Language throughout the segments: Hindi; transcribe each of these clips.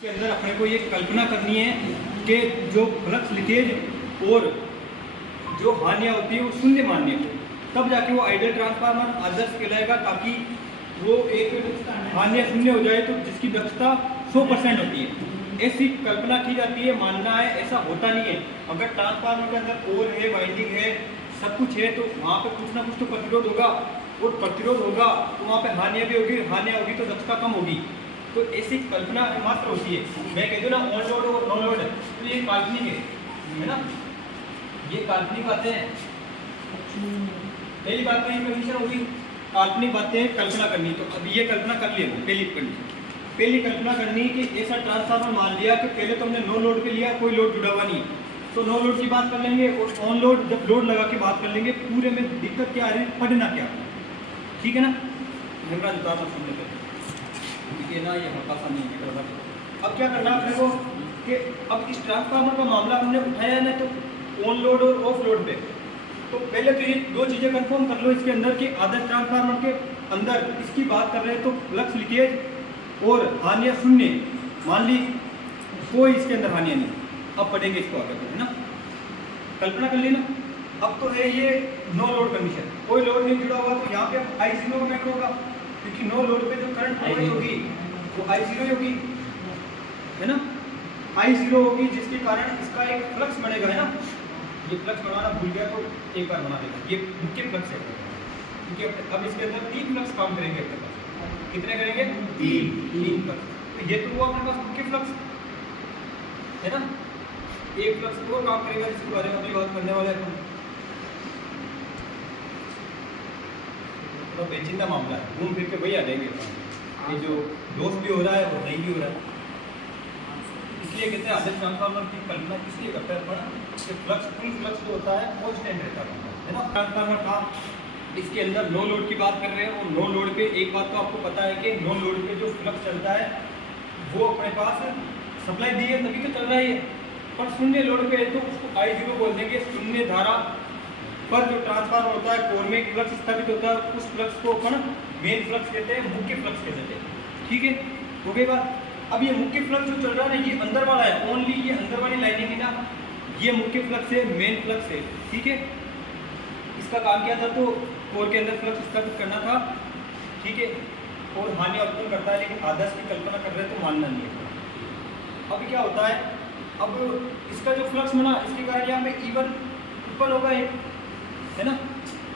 के अंदर अपने को ये कल्पना करनी है कि जो फ्लक्स लीकेज और जो हानियाँ होती है वो शून्य मानने को, तब जाके वो आइडियल ट्रांसफार्मर आदर्श कहलाएगा, ताकि वो एक हानियाँ शून्य हो जाए तो जिसकी दक्षता 100% होती है। ऐसी कल्पना की जाती है, मानना है, ऐसा होता नहीं है। अगर ट्रांसफार्मर के अंदर कोर है, वाइंडिंग है, सब कुछ है, तो वहाँ पे कुछ ना कुछ तो प्रतिरोध होगा, और प्रतिरोध होगा तो वहाँ पे हानियाँ भी होगी, हानियाँ होगी तो दक्षता कम होगी। तो ऐसी कल्पना मात्र होती है। मैं कह दूँ ना ऑन लोड और नॉन लोड, तो ये काल्पनिक है ना, ये काल्पनिक बातें हैं। पहली बात में ये कंडीशन होगी, काल्पनिक बातें कल्पना करनी। तो अब ये कल्पना कर लिया, पहली कंडीशन, पहली कल्पना करनी कि ऐसा ट्रांसफार्मर मान लिया कि पहले तो हमने नो लोड पे लिया, कोई लोड जुड़ा हुआ नहीं, तो नो लोड की बात कर लेंगे, और ऑन लोड जब लोड लगा के बात कर लेंगे, पूरे में दिक्कत क्या आ रही है, पढ़ना क्या, ठीक है ना। कैमरा जुटाना सुनने पर ठीक है ना, ये हल्का सा नहीं है। अब क्या करना अपने को कि अब इस ट्रांसफार्मर का मामला हमने उठाया है ना, तो ऑन लोड और ऑफ लोड पे, तो पहले तो ये दो चीज़ें कंफर्म कर लो इसके अंदर कि आदर्श ट्रांसफार्मर के अंदर इसकी बात कर रहे हैं तो फ्लक्स लीकेज और हानियाँ शून्य मान ली, कोई इसके अंदर हानियाँ नहीं। अब पढ़ेंगे इसको आगे, है ना, कल्पना कर ली ना। अब तो है ये नो लोड कंडीशन, कोई लोड नहीं जुड़ा हुआ, तो यहाँ पे I0 कनेक्ट होगा, क्योंकि नो लोड पे जो करंट प्रोवाइड होगी वो I0 होगी, है ना, I0 होगी, जिसके कारण इसका एक फ्लक्स बनेगा, है ना। ये फ्लक्स बनाना भूल गया तो एक बार बना देगा, ये मुख्य फ्लक्स है, क्योंकि अब इसके अंदर 3 फ्लक्स काम करेंगे अपने पास। कितने करेंगे? 3 फ्लक्स। तो ये तो हुआ अपने पास मुख्य फ्लक्स, है ना। एक फ्लक्स और काम करेगा, जिसके बारे में अभी बात करने वाले हैं। तो पेचीदा मामला है, घूम फिर के वही आ जाएंगे, ये जो दोष भी हो रहा है और नहीं भी हो रहा है। इसलिए कहते हैं आदर्श ट्रांसफार्मर की कल्पना इसलिए करते हैं कि फ्लक्स, फुल फ्लक्स जो होता है कांस्टेंट रहता है ना। ट्रांसफार्मर का इसके अंदर नो लोड की बात कर रहे हैं, और नो लोड पे एक बात तो आपको पता है कि नो लोड पे जो फ्लक्स चलता है वो अपने पास सप्लाई दी है तभी तो चल रहा है, पर शून्य लोड पे है तो उसको I0 बोल देंगे। शून्य धारा पर जो ट्रांसफार्मर होता है, कोर में एक फ्लक्स स्थापित होता है, उस फ्लक्स को अपन मेन फ्लक्स कहते हैं, मुख्य फ्लक्स कहते हैं, ठीक है, हो गई बात। अब ये मुख्य फ्लक्स जो चल रहा है ना, ये अंदर वाला है, ओनली ये अंदर वाली लाइनिंग है ना, ये मुख्य फ्लक्स है, मेन फ्लक्स है, ठीक है। इसका काम क्या था, तो कोर के अंदर फ्लक्स स्थापित करना था, ठीक है, और हानि उत्पन्न करता है, लेकिन आदर्श की कल्पना कर रहे हैं तो मानना नहीं है। अब क्या होता है, अब इसका जो फ्लक्स बना, इसके कारण यहाँ पे E1 उत्पन्न होगा, है ना।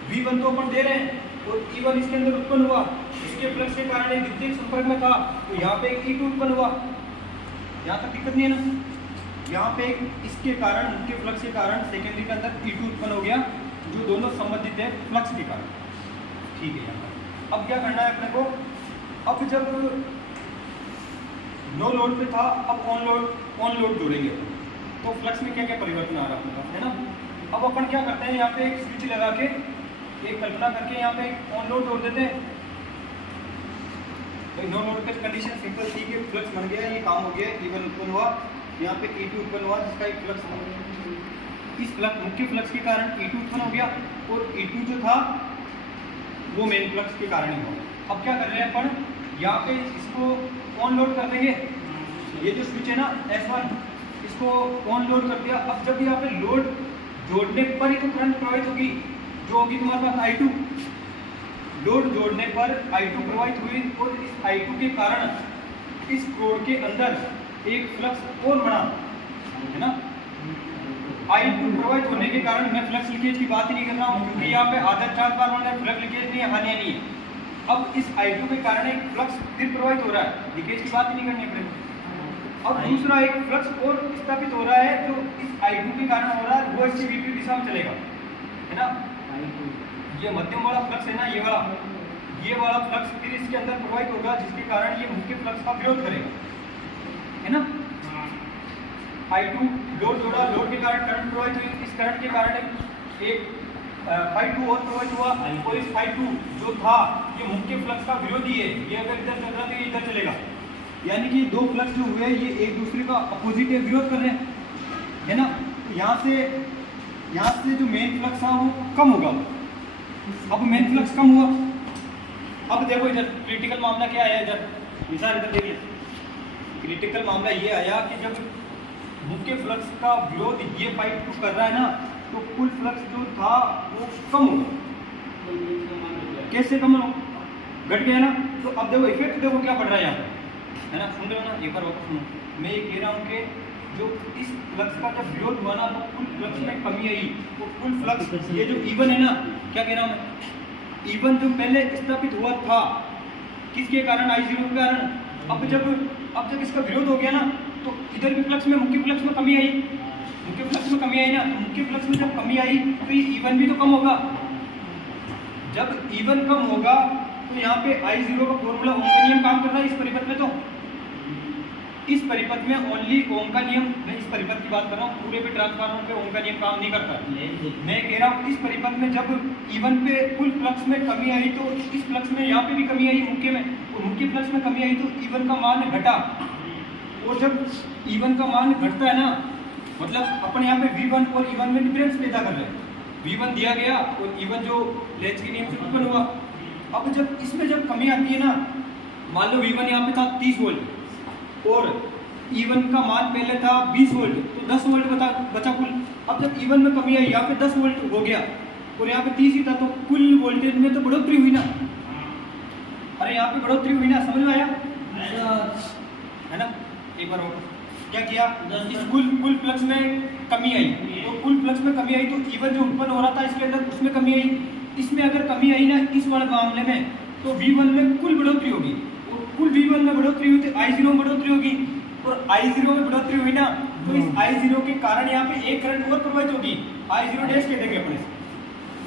V1 तो अपन दे रहे हैं, और E1 इसके अंदर उत्पन्न हुआ, इसके फ्लक्स के कारण एक विद्युत संपर्क में था, तो यहाँ पे एक E2 उत्पन्न हुआ। यहाँ तक दिक्कत नहीं है ना। यहाँ पे इसके कारण, मुख्य फ्लक्स के कारण सेकेंडरी के अंदर E2 उत्पन्न हो गया, जो दोनों संबंधित है फ्लक्स के कारण, ठीक है। यहाँ पर अब क्या करना है अपने को, अब जब नो लोड पे था, अब ऑन लोड जोड़ेंगे, तो फ्लक्स में क्या क्या परिवर्तन आ रहा है अपने पास, है ना। अब अपन क्या करते हैं, यहाँ पे एक स्विच लगा के, एक कल्पना करके यहाँ पे ऑन लोड जोड़ देते हैं। तो नो लोड पे कंडीशन सिंपल थी कि फ्लक्स बन गया, ये काम हो गया, E1 उत्पन्न हुआ, यहाँ पे E2 उत्पन्न हुआ, जिसका एक फ्लक्स, इस फ्लक्स, मुख्य फ्लक्स के कारण E2 उत्पन्न हो गया, और E2 जो था वो मेन फ्लक्स के कारण ही हुआ। अब क्या कर रहे हैं अपन, यहाँ पे इसको ऑन लोड कर देंगे, ये जो स्विच है ना S1, इसको ऑन लोड कर दिया। अब जब यहाँ पे लोड जोड़ने पर ही तो करंट प्रवाहित होगी, जो होगी तुम्हारे पास I2, लोड जोड़ने पर I2 प्रवाहित हुई, और इस I2 के कारण इस कोर के अंदर एक फ्लक्स और बना, है ना। I2 प्रवाहित होने के कारण मैं फ्लक्स लीकेज की बात ही नहीं कर रहा हूँ, क्योंकि यहाँ पे आदर्श ट्रांसफार्मर में फ्लक्स लीकेज नहीं है, हानियाँ नहीं है। अब इस I2 के कारण एक फ्लक्स फिर प्रवाहित हो रहा है, लीकेज की बात ही नहीं करनी पड़ेगी। अब दूसरा एक फ्लक्स और स्थापित हो रहा है, जो इस I2 के कारण हो रहा है, वो इसकी विपरीत दिशा में चलेगा, है ना। ये मध्यम वाला फ्लक्स है ना, ये वाला फ्लक्स फिर इसके अंदर प्रवाहित होगा, जिसके कारण ये मुख्य फ्लक्स का विरोध करेगा, है ना। I2 लोड जोड़ा, लोड के कारण करंट प्रवाहित हुई, इस करंट के कारण एक ∅2 और प्रवाहित हुआ, और इस ∅2 जो था ये मुख्य फ्लक्स का विरोधी है, ये अगर इधर चल रहा है तो ये इधर चलेगा, यानी कि दो फ्लक्स जो हुए ये एक दूसरे का अपोजिट है, विरोध कर रहे हैं, है ना। यहाँ से जो मेन फ्लक्स था वो कम होगा, अब मेन फ्लक्स कम हुआ। अब देखो इधर क्रिटिकल मामला क्या है, इधर विचार इधर देखिए, क्रिटिकल मामला ये आया कि जब मुख्य फ्लक्स का विरोध ये ∅2 कर रहा है ना, तो कुल फ्लक्स जो था वो कम होगा। कैसे कम हो, घट गया ना। तो अब देखो इफेक्ट देखो क्या पड़ रहा है यहाँ पे, है ना। सुन रहे हो ना, एक बार वापस सुनो। मैं ये कह रहा हूँ कि जो इस फ्लक्स का जब विरोध हुआ ना, तो कुल फ्लक्स में कमी आई। तो कुल फ्लक्स ये जो E1 है ना, क्या कह रहा हूँ मैं, E1 जो पहले स्थापित हुआ था किसके कारण, I0 के कारण। अब जब इसका विरोध हो गया ना, तो इधर भी फ्लक्स में, मुख्य फ्लक्स में कमी आई, मुख्य फ्लक्स में कमी आई ना। तो मुख्य फ्लक्स में जब कमी आई तो ये E1 भी तो कम होगा। जब E1 कम होगा तो यहाँ पे I0 का फॉर्मूला ओम का नियम काम कर रहा है इस परिपथ में। तो इस परिपथ में ओनली ओम का नियम, मैं इस परिपथ की बात कर रहा हूँ, पूरे पे ट्रांसफार्मर पे ओम का नियम काम नहीं करता। मैं कह रहा हूँ इस परिपथ में जब E1 पे कुल फ्लक्स में कमी आई, तो इस फ्लक्स में यहाँ पे भी कमी आई मुख्य में, और मुख्य फ्लक्स में कमी आई तो E1 का मान घटा। और जब E1 का मान घटता है ना, मतलब अपन यहाँ पे V1 और E1 में डिफरेंस पैदा कर रहे हैं। V1 दिया गया और E1 जो लेंज के नियम से उत्पन्न हुआ। अब जब इसमें जब कमी आती है ना, मान लो V1 यहाँ पे था 30 वोल्ट और E1 का मान पहले था 20 वोल्ट, तो 10 वोल्ट बचा कुल। अब जब E1 में कमी आई, यहाँ पे 10 वोल्ट हो गया और यहाँ पे 30 ही था, तो कुल वोल्टेज में तो बढ़ोतरी हुई ना। अरे यहाँ पे बढ़ोतरी हुई ना, समझ में आया है ना। एक बार और क्या किया, इस कुल फ्लक्स में कमी आई, तो कुल फ्लक्स में कमी आई तो E1 जो उत्पन्न हो रहा था इसके अंदर, उसमें कमी आई। इसमें अगर कमी आई ना इस वाले मामले में, तो V1 में कुल बढ़ोतरी होगी, और कुल V1 में बढ़ोतरी हुई तो I0 में बढ़ोतरी होगी, और I0 में बढ़ोतरी हुई ना, तो इस I0 के कारण यहाँ पे एक करंट और प्रवाहित होगी, I0 डैश कह देंगे अपने।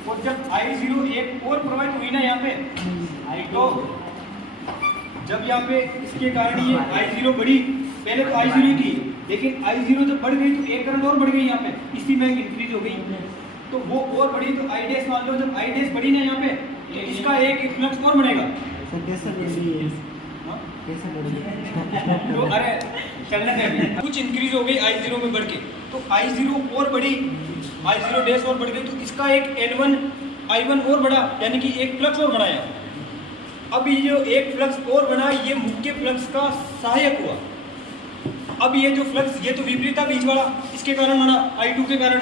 और जब I0 एक और प्रवाहित हुई ना यहाँ पे, तो जब यहाँ पे इसके कारण ये I0 बढ़ी, पहले तो I0 थी, लेकिन I0 जब बढ़ गई तो एक करंट और बढ़ गई यहाँ पे, इसी में इंक्रीज हो गई, तो वो और बढ़ी तो I डैश मान लो, जब I डैश बढ़ी ना यहाँ पे, तो इसका एक फ्लक्स और बढ़ेगा। तो अरे चलने दे अभी, कुछ इंक्रीज हो गई I0 में बढ़ के, तो I0 और बढ़ी, I0 डैश और बढ़ गई, तो इसका एक N1 I1 और बढ़ा, यानी कि एक फ्लक्स और बढ़ाया। अब ये जो एक फ्लक्स और बना, ये मुख्य फ्लक्स का सहायक हुआ। अब ये जो फ्लक्स, ये तो विपरीत था बीच वाला, इसके कारण बना I2 के कारण,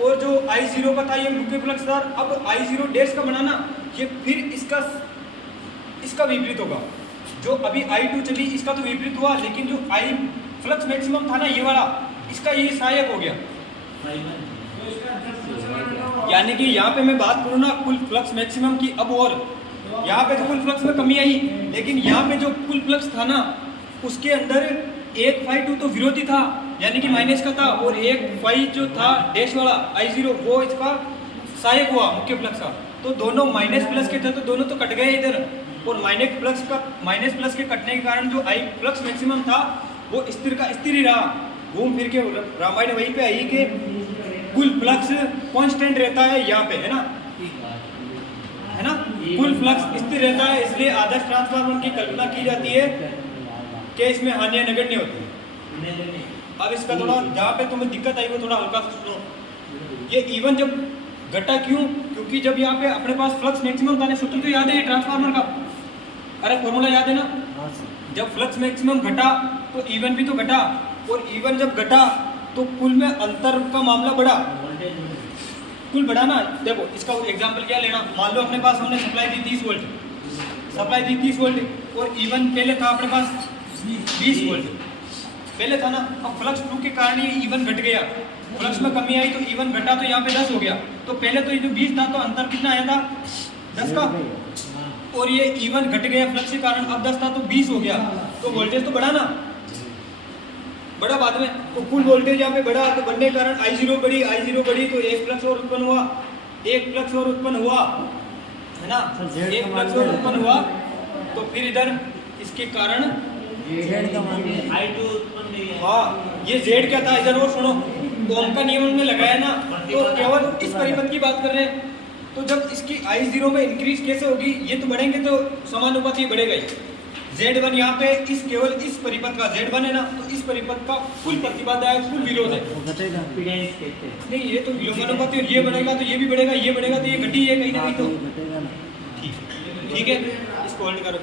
और जो I0 का था ये मुख्य फ्लक्स था। अब I0 डैश का बनाना, ये फिर इसका विपरीत होगा। जो अभी I2 चली इसका तो विपरीत हुआ, लेकिन जो I फ्लक्स मैक्सिमम था ना ये वाला, इसका ये सहायक हो गया। यानी कि यहाँ पे मैं बात करूँ ना कुल फ्लक्स मैक्सिमम की, अब और यहाँ पे तो कुल फ्लक्स में कमी आई, लेकिन यहाँ पे जो कुल फ्लक्स था ना उसके अंदर एक ∅2 तो विरोधी था, यानी कि माइनस का था, और एक ∅ जो था डैश वाला I0 वो इसका सहायक हुआ मुख्य फ्लक्स का। तो दोनों माइनस प्लस के थे, तो दोनों तो कट गए इधर, और माइनस प्लस के कटने के कारण जो I फ्लक्स मैक्सिमम था वो स्थिर का स्थिर ही रहा। घूम फिर के रामायण वहीं पे आई कि कुल फ्लक्स कांस्टेंट रहता है यहाँ पे, है ना, कुल फ्लक्स स्थिर रहता है। इसलिए आदर्श ट्रांसफार्मर की कल्पना की जाती है कि इसमें हानियां नगण्य होती है। अब इसका थोड़ा जहाँ पे तुम्हें दिक्कत आई वो थोड़ा हल्का सा सुनो। ये E1 जब घटा क्यों, क्योंकि जब यहाँ पे अपने पास फ्लक्स मैक्सिमम था ना, सूत्र तो याद है ट्रांसफार्मर का, अरे फॉर्मूला याद है ना। जब फ्लक्स मैक्सिमम घटा तो E1 भी तो घटा, और E1 जब घटा तो कुल में अंतर का मामला बढ़ा, कुल बढ़ा ना। देखो इसका एग्जांपल क्या लेना, मान लो अपने पास हमने सप्लाई दी 30 वोल्ट, और E1 पहले था अपने पास 20 वोल्ट पहले था ना। अब फ्लक्स 2 के कारण ये E1 घट गया, फ्लक्स में कमी आई तो E1 घटा, तो यहाँ पे 10 हो गया। तो पहले तो ये जो 20 था तो अंतर कितना आया था 10 का, और ये E1 घट गया फ्लक्स के कारण, अब 10 था तो 20 हो गया, तो वोल्टेज तो बढ़ा ना, बढ़ा बाद में। तो कुल वोल्टेज यहाँ पे बढ़ा, तो बढ़ने के कारण I0 बढ़ी तो एक फ्लक्स और उत्पन्न हुआ, है ना, एक फ्लक्स और उत्पन्न हुआ। तो फिर इधर इसके कारण I2 हाँ, ये Z क्या था इधर, और सुनो ओम का नियम हमने लगाया ना, तो केवल इस परिपथ की बात कर रहे हैं। तो जब इसकी I0 में इंक्रीज कैसे होगी, ये तो बढ़ेंगे तो समानुपात ये बढ़ेगा ही। Z1 यहाँ पे केवल इस परिपथ का Z1 है ना, तो इस परिपथ का कुल प्रतिबाधा है, कुल विरोध है, नहीं ये तो विलोमानुपाती, और ये बढ़ेगा तो ये भी बढ़ेगा, ये बढ़ेगा तो ये घटी है कहीं ना कहीं, तो ठीक है, इसको होल्ड करो।